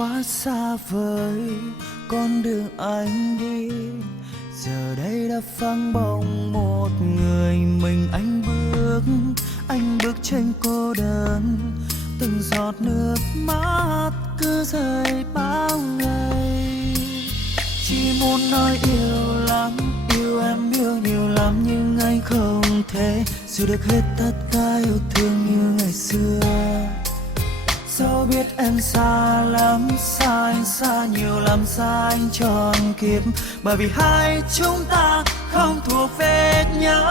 quá xa vời con đường anh đi. Giờ đây đã vắng bóng một người mình anh bước trên cô đơn. Từng giọt nước mắt cứ rơi bao ngày. Chỉ muốn nói yêu lắm, yêu em yêu nhiều lắm, nhưng anh không thể giữ được hết tất cả yêu thương như ngày xưa. Dẫu biết em xa lắm, xa anh xa nhiều lắm, xa anh trọn kiếp, bởi vì hai chúng ta không thuộc về nhau.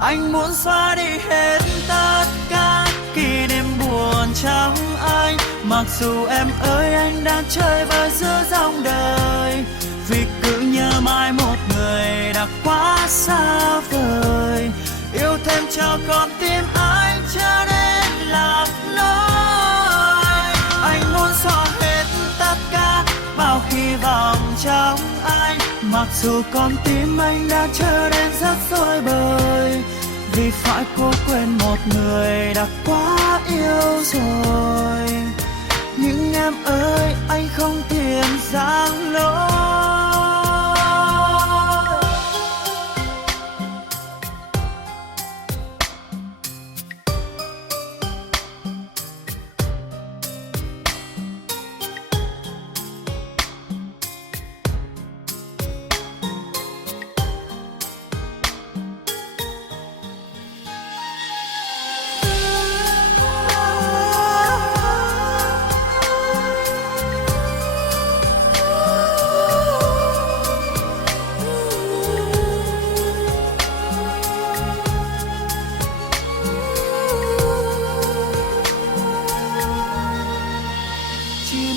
Anh muốn xóa đi hết tất cả kỷ niệm buồn trong anh, mặc dù em ơi anh đang chơi vơi giữa dòng đời, vì cứ nhớ mãi một người đã quá xa vời. Yêu thêm cho con tim anh trở nên lạc lối. Anh muốn xóa hết tất cả bao hy vọng trong anh, mặc dù con tim anh đã trở nên rất rối bời, vì phải cố quên một người đã quá yêu rồi. Nhưng em ơi anh không tiền giang lối.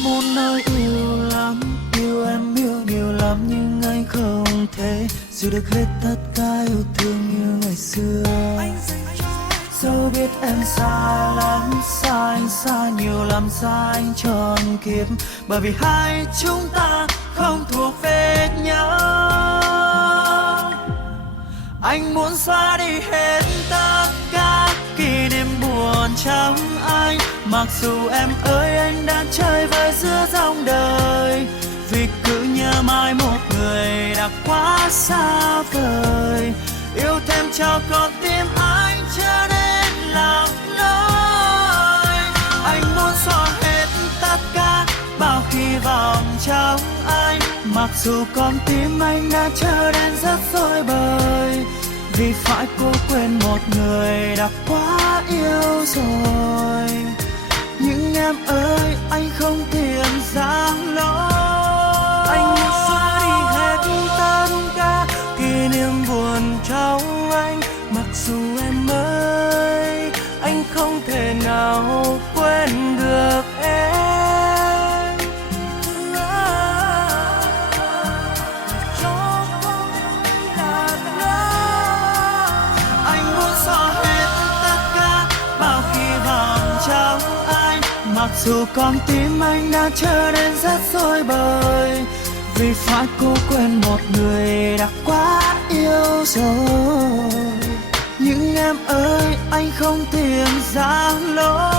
Muốn nói yêu lắm, yêu em yêu nhiều lắm, nhưng anh không thể giữ được hết tất cả yêu thương như ngày xưa. Dẫu biết em xa lắm, xa anh xa nhiều lắm, xa anh trọn kiếp, bởi vì hai chúng ta không thuộc về nhau. Anh muốn xóa đi hết tất cả kỷ niệm buồn trong anh, mặc dù em ơi anh đang chơi vơi giữa dòng đời, vì cứ nhớ mãi một người đã quá xa vời. Yêu thêm cho con tim anh trở nên lạc lối. Anh muốn xóa hết tất cả bao hy vọng trong anh, mặc dù con tim anh đã trở nên rất rối bời, vì phải cố quên một người đã quá yêu rồi. Nhưng em ơi anh không tiền giang lối. Anh muốn xóa đi hết tất cả kỷ niệm buồn trong anh, mặc dù em ơi anh không thể nào quên được em. Anh muốn xóa hết tất cả bao hy vọng trong anh, mặc dù con tim anh đã trở nên rất rối bời, vì phải cố quên một người đã quá yêu rồi. Nhưng em ơi anh không tiền giang lối.